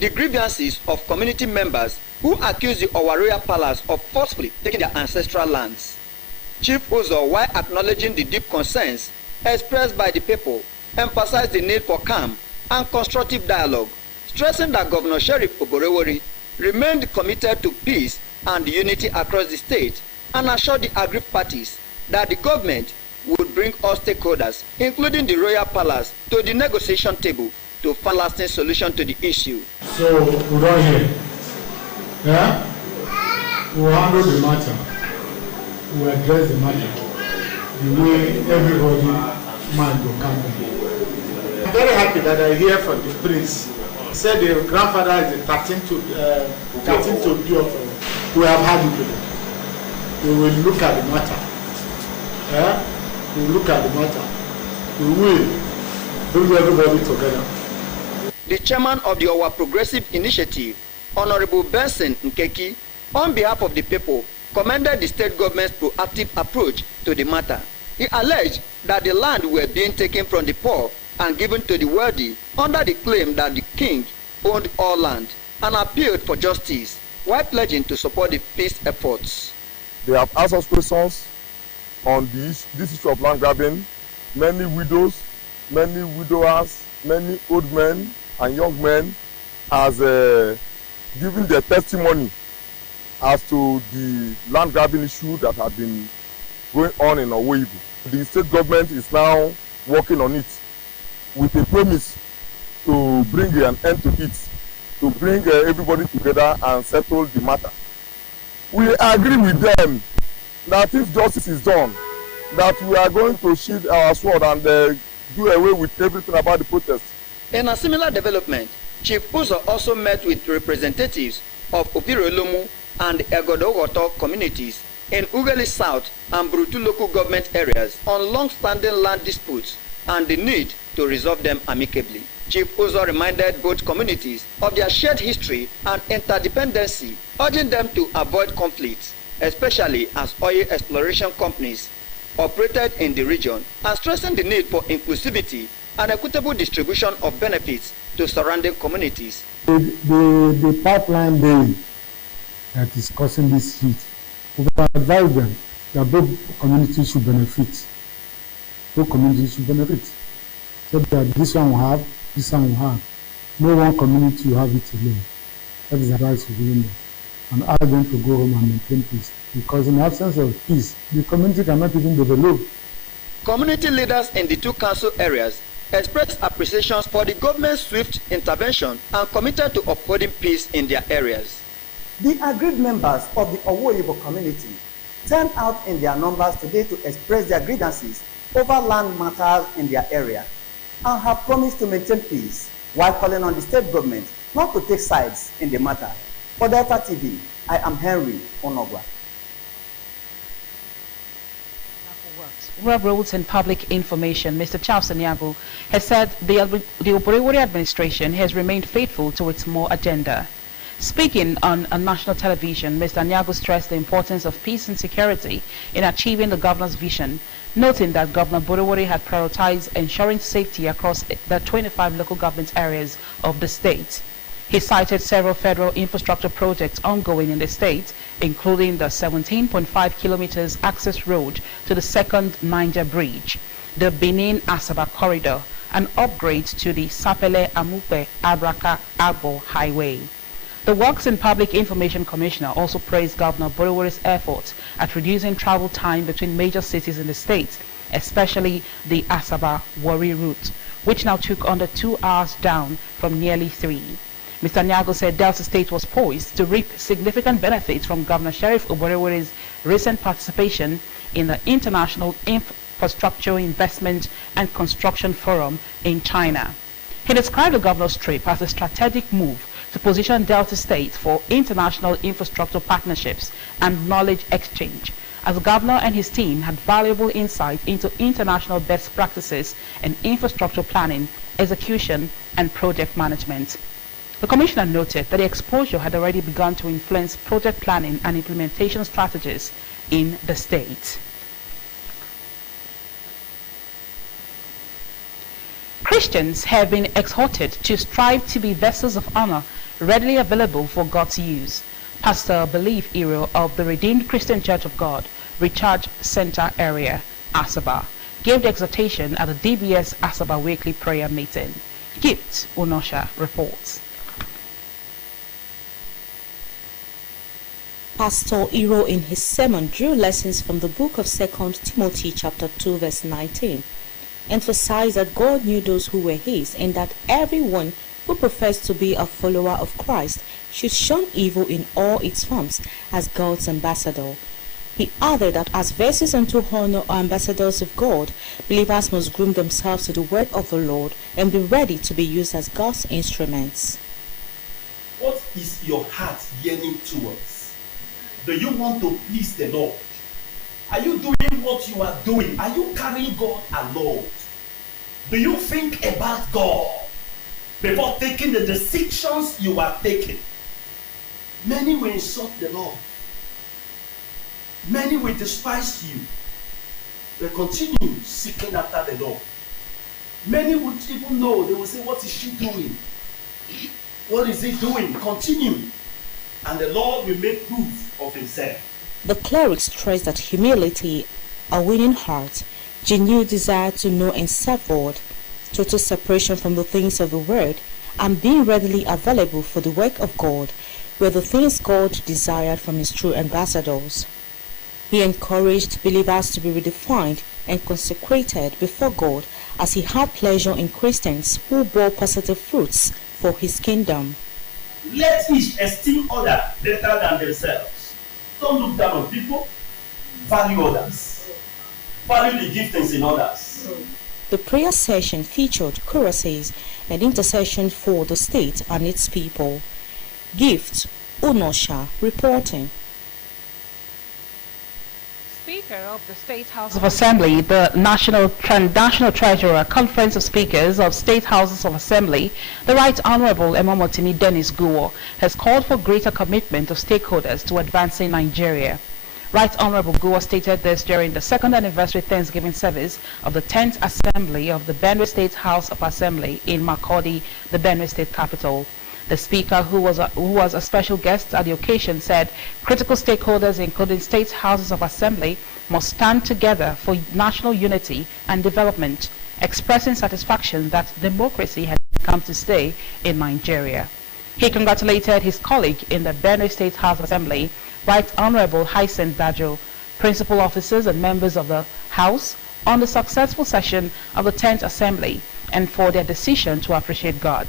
the grievances of community members who accuse the Owa Royal Palace of forcefully taking their ancestral lands. Chief Uzo, while acknowledging the deep concerns expressed by the people, emphasized the need for calm and constructive dialogue, stressing that Governor Sheriff Oborevwori remained committed to peace and unity across the state and assured the aggrieved parties that the government would bring all stakeholders, including the Royal Palace, to the negotiation table to find a lasting solution to the issue. So, we don't hear. Yeah? We'll handle the matter. We'll address the matter the way everybody mind will come down. I'm very happy that I hear from the prince. He said the grandfather is the 13th to do of. We have had it. We will look at the matter. Yeah? We will look at the matter. We will bring everybody together. The chairman of the Owa Progressive Initiative, Honorable Benson Nkeki, on behalf of the people, commended the state government's proactive approach to the matter. He alleged that the land were being taken from the poor and given to the wealthy under the claim that the king owned all land, and appealed for justice while pledging to support the peace efforts. They have asked us questions on this issue of land grabbing. Many widows, many widowers, many old men and young men has given their testimony as to the land grabbing issue that had been going on in Owo Ibo. The state government is now working on it with a promise to bring an end to it, to bring everybody together and settle the matter. We agree with them that if justice is done, that we are going to sheathe our sword and do away with everything about the protest. In a similar development, Chief Uzo also met with representatives of Opiro-Olomu and Egodo-Ogoto communities in Ughelli South and Brutu local government areas on long-standing land disputes and the need to resolve them amicably. Chief Uzo reminded both communities of their shared history and interdependency, urging them to avoid conflict, especially as oil exploration companies operated in the region, and stressing the need for inclusivity and equitable distribution of benefits to surrounding communities. The pipeline bill that is causing this heat, we advise them that both communities should benefit. Both communities should benefit. So that this one will have, this one will have. No one community will have it alone. That is the advice we're giving them. And ask them to go home and maintain peace. Because in the absence of peace, the community cannot even develop. Community leaders in the two council areas expressed appreciation for the government's swift intervention and committed to upholding peace in their areas. The aggrieved members of the Owo Ibo community turned out in their numbers today to express their grievances over land matters in their area and have promised to maintain peace while calling on the state government not to take sides in the matter. For Delta TV, I am Henry Onogwa. Rural Roads and Public Information, Mr. Charles Anyago, has said the Oborevwori administration has remained faithful to its more agenda. Speaking on a national television, Mr. Anyago stressed the importance of peace and security in achieving the governor's vision, noting that Governor Oborevwori had prioritized ensuring safety across the 25 local government areas of the state. He cited several federal infrastructure projects ongoing in the state, including the 17.5 kilometers access road to the second Niger Bridge, the Benin-Asaba corridor, and upgrades to the Sapele-Amupe-Abraka-Agbo highway. The Works and Public Information Commissioner also praised Governor Oborevwori's efforts at reducing travel time between major cities in the state, especially the Asaba-Warri route, which now took under 2 hours down from nearly 3. Mr. Anyago said Delta State was poised to reap significant benefits from Governor Sheriff Oborevwori's recent participation in the International Infrastructure Investment and Construction Forum in China. He described the governor's trip as a strategic move to position Delta State for international infrastructure partnerships and knowledge exchange, as the governor and his team had valuable insight into international best practices in infrastructure planning, execution, and project management. The commissioner noted that the exposure had already begun to influence project planning and implementation strategies in the state. Christians have been exhorted to strive to be vessels of honor readily available for God's use. Pastor Belief Iro of the Redeemed Christian Church of God, Recharge Center Area, Asaba, gave the exhortation at the DBS Asaba weekly prayer meeting. Gift Unosha reports. Pastor Iro in his sermon drew lessons from the book of 2 Timothy chapter 2 verse 19, emphasized that God knew those who were his and that everyone who professed to be a follower of Christ should shun evil in all its forms as God's ambassador. He added that as vessels unto honor or ambassadors of God, believers must groom themselves to the word of the Lord and be ready to be used as God's instruments. What is your heart yearning towards? Do you want to please the Lord? Are you doing what you are doing? Are you carrying God along? Do you think about God before taking the decisions you are taking? Many will insult the Lord. Many will despise you. They continue seeking after the Lord. Many would even know, they will say, what is she doing? What is he doing? Continue. And the Lord will make proof of himself. The cleric stressed that humility, a winning heart, genuine desire to know and serve God, total separation from the things of the world, and being readily available for the work of God were the things God desired from his true ambassadors. He encouraged believers to be redefined and consecrated before God as he had pleasure in Christians who bore positive fruits for his kingdom. Let each esteem others better than themselves. Don't look down on people. Value others. Value the giftings in others. The prayer session featured choruses and intercession for the state and its people. Gift Unosha reporting. Speaker of the State House of Assembly, the National Treasurer, Conference of Speakers of State Houses of Assembly, the Right Honorable Emomotini Dennis Guo, has called for greater commitment of stakeholders to advancing Nigeria. Right Honorable Guo stated this during the second anniversary Thanksgiving service of the 10th Assembly of the Benue State House of Assembly in Makurdi, the Benue State capital. The Speaker, who was a special guest at the occasion, said critical stakeholders, including state houses of assembly, must stand together for national unity and development, expressing satisfaction that democracy has come to stay in Nigeria. He congratulated his colleague in the Benue State House Assembly, Right Honorable Hyacinth Dajo, principal officers and members of the House, on the successful session of the 10th Assembly and for their decision to appreciate God.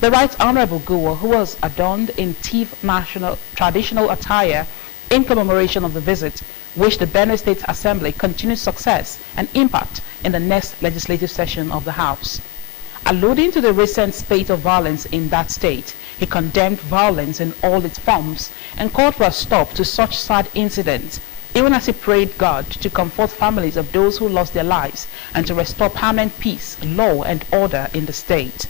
The Right Honorable Guo, who was adorned in Tiv national traditional attire in commemoration of the visit, wished the Benue State Assembly continued success and impact in the next legislative session of the House. Alluding to the recent spate of violence in that state, he condemned violence in all its forms and called for a stop to such sad incidents, even as he prayed God to comfort families of those who lost their lives and to restore permanent peace, law and order in the state.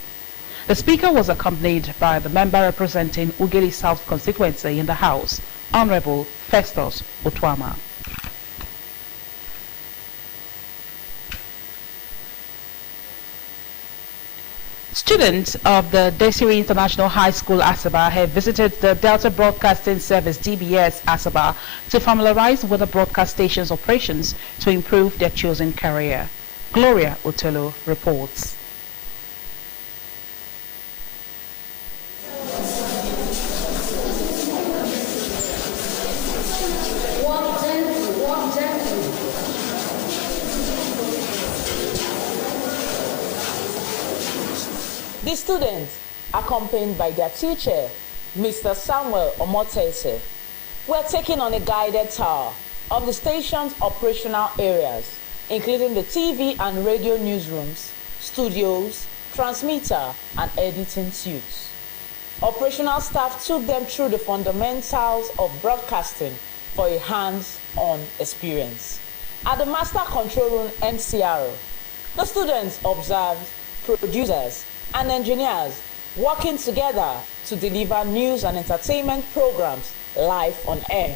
The Speaker was accompanied by the member representing Ughelli South constituency in the House, Honorable Festus Otwama. Students of the Desiri International High School Asaba have visited the Delta Broadcasting Service DBS Asaba to familiarize with the broadcast station's operations to improve their chosen career. Gloria Otelo reports. The students, accompanied by their teacher, Mr. Samuel Omotese, were taken on a guided tour of the station's operational areas, including the TV and radio newsrooms, studios, transmitter, and editing suites. Operational staff took them through the fundamentals of broadcasting for a hands-on experience. At the Master Control Room MCR, the students observed producers and engineers working together to deliver news and entertainment programs live on air.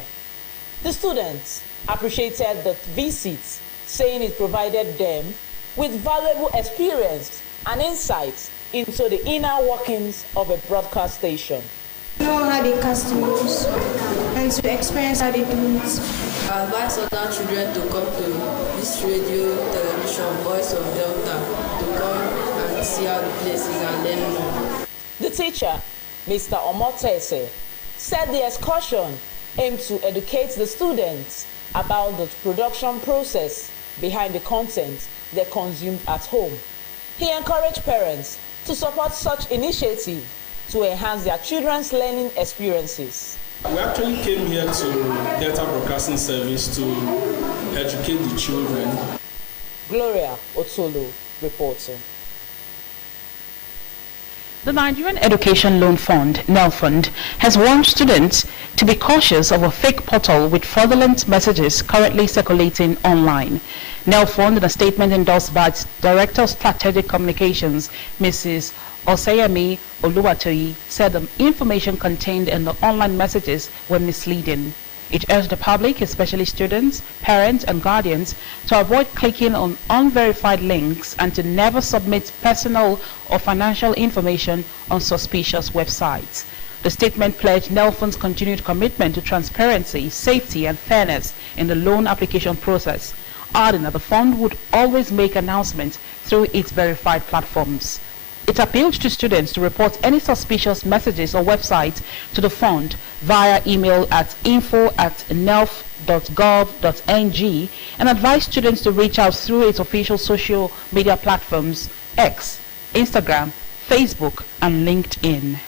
The students appreciated the visits, saying it provided them with valuable experience an insight into the inner workings of a broadcast station. Know how they customers and to experience how they do it. I advise other children to come to this radio, television, Voice of Delta, to come and see how the place is and learn more. The teacher, Mr. Omotese, said the excursion aimed to educate the students about the production process behind the content they consumed at home. He encouraged parents to support such initiatives to enhance their children's learning experiences. We actually came here to Delta Broadcasting Service to educate the children. Gloria Otolo reporting. The Nigerian Education Loan Fund, NELFund, has warned students to be cautious of a fake portal with fraudulent messages currently circulating online. NELFund, in a statement endorsed by its Director of Strategic Communications, Mrs. Oseyemi Oluwatoyi, said the information contained in the online messages were misleading. It urged the public, especially students, parents and guardians, to avoid clicking on unverified links and to never submit personal or financial information on suspicious websites. The statement pledged NELFund's continued commitment to transparency, safety and fairness in the loan application process, adding that the fund would always make announcements through its verified platforms. It appealed to students to report any suspicious messages or websites to the fund via email at info@nelf.gov.ng and advised students to reach out through its official social media platforms X, Instagram, Facebook and LinkedIn.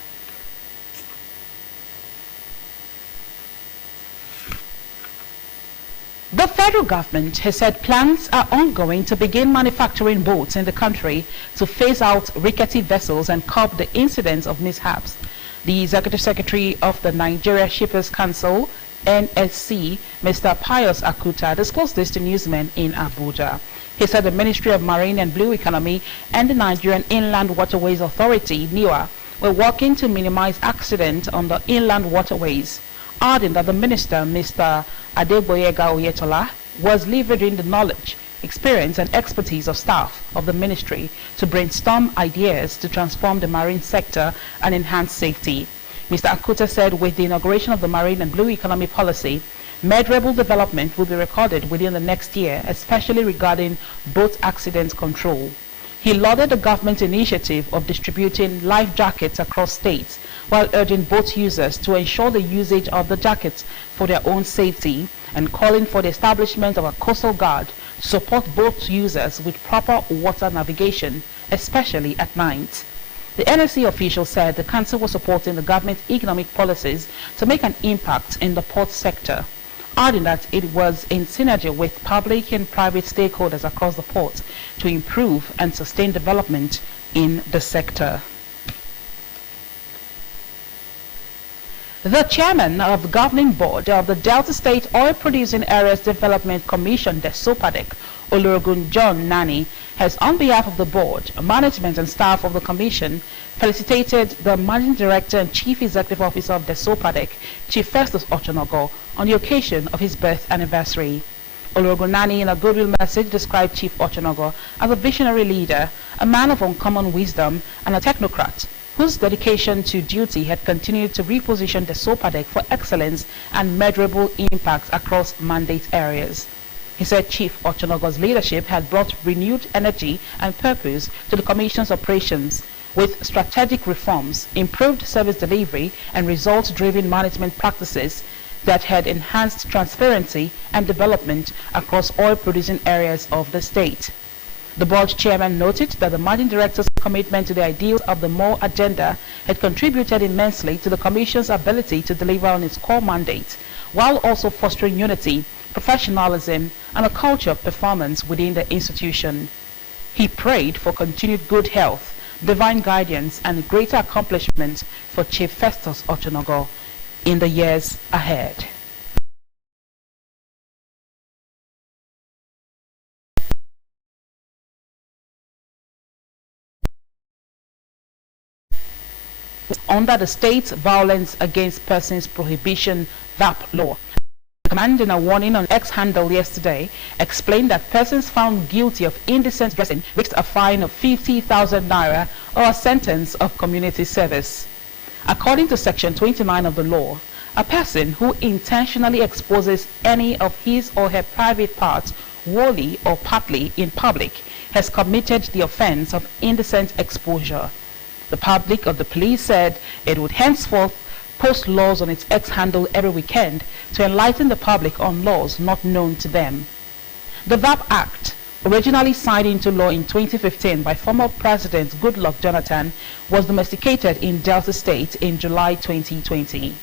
The federal government has said plans are ongoing to begin manufacturing boats in the country to phase out rickety vessels and curb the incidence of mishaps. The Executive Secretary of the Nigeria Shippers Council, NSC, Mr. Pius Akuta, disclosed this to newsmen in Abuja. He said the Ministry of Marine and Blue Economy and the Nigerian Inland Waterways Authority, NIWA, were working to minimize accidents on the inland waterways, adding that the minister, Mr. Adeboyega Oyetola, was leveraging the knowledge, experience and expertise of staff of the ministry to brainstorm ideas to transform the marine sector and enhance safety. Mr. Akuta said with the inauguration of the Marine and Blue Economy Policy, measurable development will be recorded within the next year, especially regarding boat accident control. He lauded the government's initiative of distributing life jackets across states, while urging boat users to ensure the usage of the jackets for their own safety and calling for the establishment of a coastal guard to support boat users with proper water navigation, especially at night. The NSC official said the council was supporting the government's economic policies to make an impact in the port sector, adding that it was in synergy with public and private stakeholders across the port to improve and sustain development in the sector. The chairman of the governing board of the Delta State Oil Producing Areas Development Commission, DESOPADEC, Oluogun John Nani, has on behalf of the board, management and staff of the commission, felicitated the managing director and chief executive officer of DESOPADEC, Chief Festus Ochonogo, on the occasion of his birth anniversary. Oluogun Nani, in a goodwill message, described Chief Ochonogo as a visionary leader, a man of uncommon wisdom and a technocrat, whose dedication to duty had continued to reposition the DESOPADEC for excellence and measurable impact across mandate areas. He said Chief Ochonogo's leadership had brought renewed energy and purpose to the Commission's operations, with strategic reforms, improved service delivery, and results-driven management practices that had enhanced transparency and development across oil-producing areas of the state. The board chairman noted that the managing director's commitment to the ideals of the MORE agenda had contributed immensely to the Commission's ability to deliver on its core mandate, while also fostering unity, professionalism, and a culture of performance within the institution. He prayed for continued good health, divine guidance, and greater accomplishments for Chief Festus Ochonogo in the years ahead. Under the State's Violence Against Persons Prohibition (VAP) law, The command, in a warning on X handle yesterday, explained that persons found guilty of indecent dressing risked a fine of 50,000 naira or a sentence of community service. According to Section 29 of the law, a person who intentionally exposes any of his or her private parts wholly or partly in public has committed the offense of indecent exposure. The public of the police said it would henceforth post laws on its X handle every weekend to enlighten the public on laws not known to them. The VAP Act, originally signed into law in 2015 by former President Goodluck Jonathan, was domesticated in Delta State in July 2020.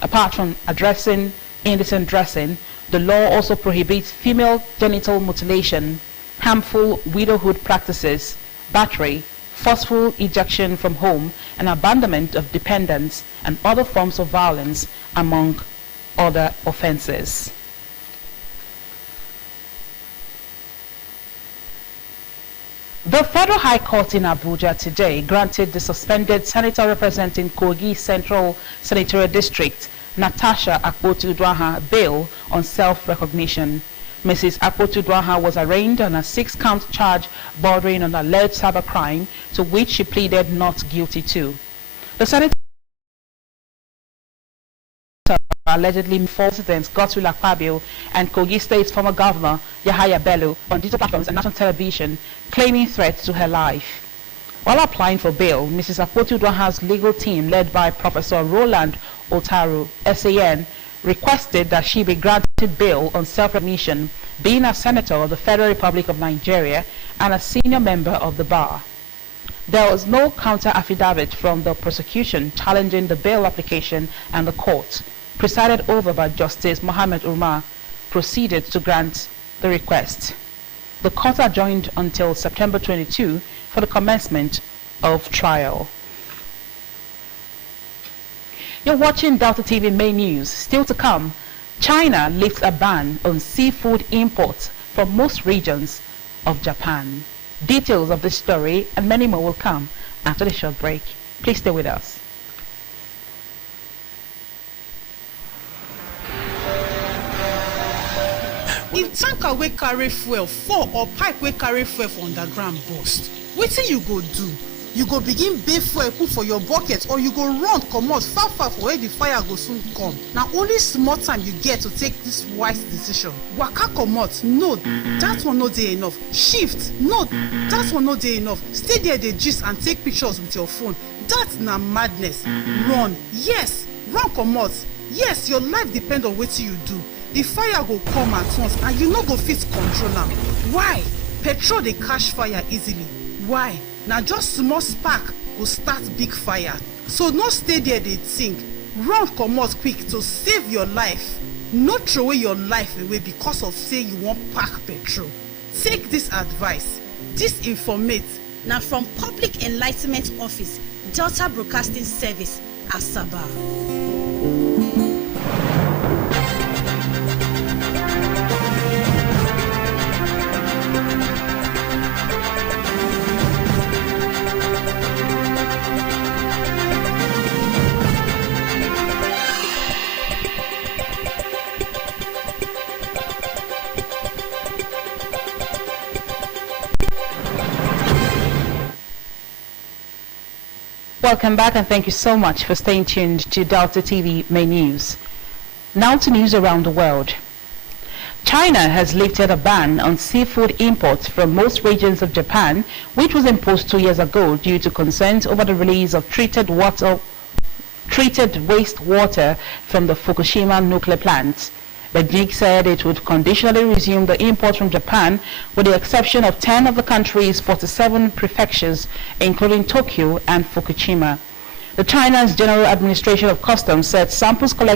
Apart from addressing indecent dressing, the law also prohibits female genital mutilation, harmful widowhood practices, battery, forceful ejection from home, and abandonment of dependents, and other forms of violence, among other offenses. The Federal High Court in Abuja today granted the suspended senator representing Kogi Central Senatorial District, Natasha Akpotu-Uduaghan, bail on self-recognition. Mrs. Akpotu-Uduaghan was arraigned on a 6-count charge bordering on alleged cybercrime, to which she pleaded not guilty to. The senator allegedly false presidents Godswill Akpabio and Kogi State's former governor Yahaya Bello on digital platforms and national television, claiming threats to her life. While applying for bail, Mrs. Akpotu-Uduaghan's legal team, led by Professor Roland Otaru, SAN, requested that she be granted bail on self-recognition, being a senator of the Federal Republic of Nigeria and a senior member of the bar. There was no counter-affidavit from the prosecution challenging the bail application, and the court, presided over by Justice Mohammed Umar, proceeded to grant the request. The court adjourned until September 22 for the commencement of trial. You're watching Delta TV Main News. Still to come, China lifts a ban on seafood imports from most regions of Japan. Details of this story and many more will come after the short break. Please stay with us. If tanker wey carry fuel fall or pipe wey carry fuel for underground burst, wetin you go do? You go begin bail fuel put for your bucket, or you go run comot far for where the fire go soon come. Na only small time you get to take this wise decision. Waka comot, no, that one no dey enough. Shift, no, that one no dey enough. Stay there dey gist and take pictures with your phone. That na madness. Run, yes, run comot. Yes, your life depend on wetin you do. The fire go come at once and you no go fit control am. Why? Petrol dey catch fire easily. Why? Na just small spark go start big fire. So no stay there dey think. Run comot quick to save your life. No throw away your life away because of say you wan pack petrol. Take this advice. This informate na from Public Enlightenment Office, Delta Broadcasting Service, Asaba. Welcome back, and thank you so much for staying tuned to Delta TV Main News. Now to news around the world. China has lifted a ban on seafood imports from most regions of Japan, which was imposed 2 years ago due to concerns over the release of treated wastewater from the Fukushima nuclear plant. Beijing said it would conditionally resume the import from Japan, with the exception of 10 of the country's 47 prefectures, including Tokyo and Fukushima. The China's General Administration of Customs said samples collected